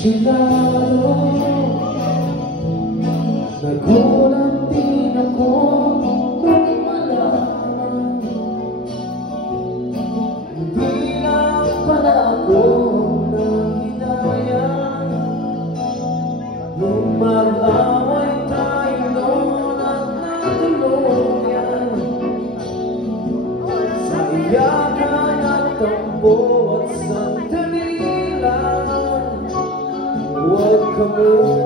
Traisyonado, nagulat din ako nung malaman hindi lang pala ako nahinayang nung mag-away tayo noon at natuluyan sa iyakan at tambo at sandali lang. Huwag ka muna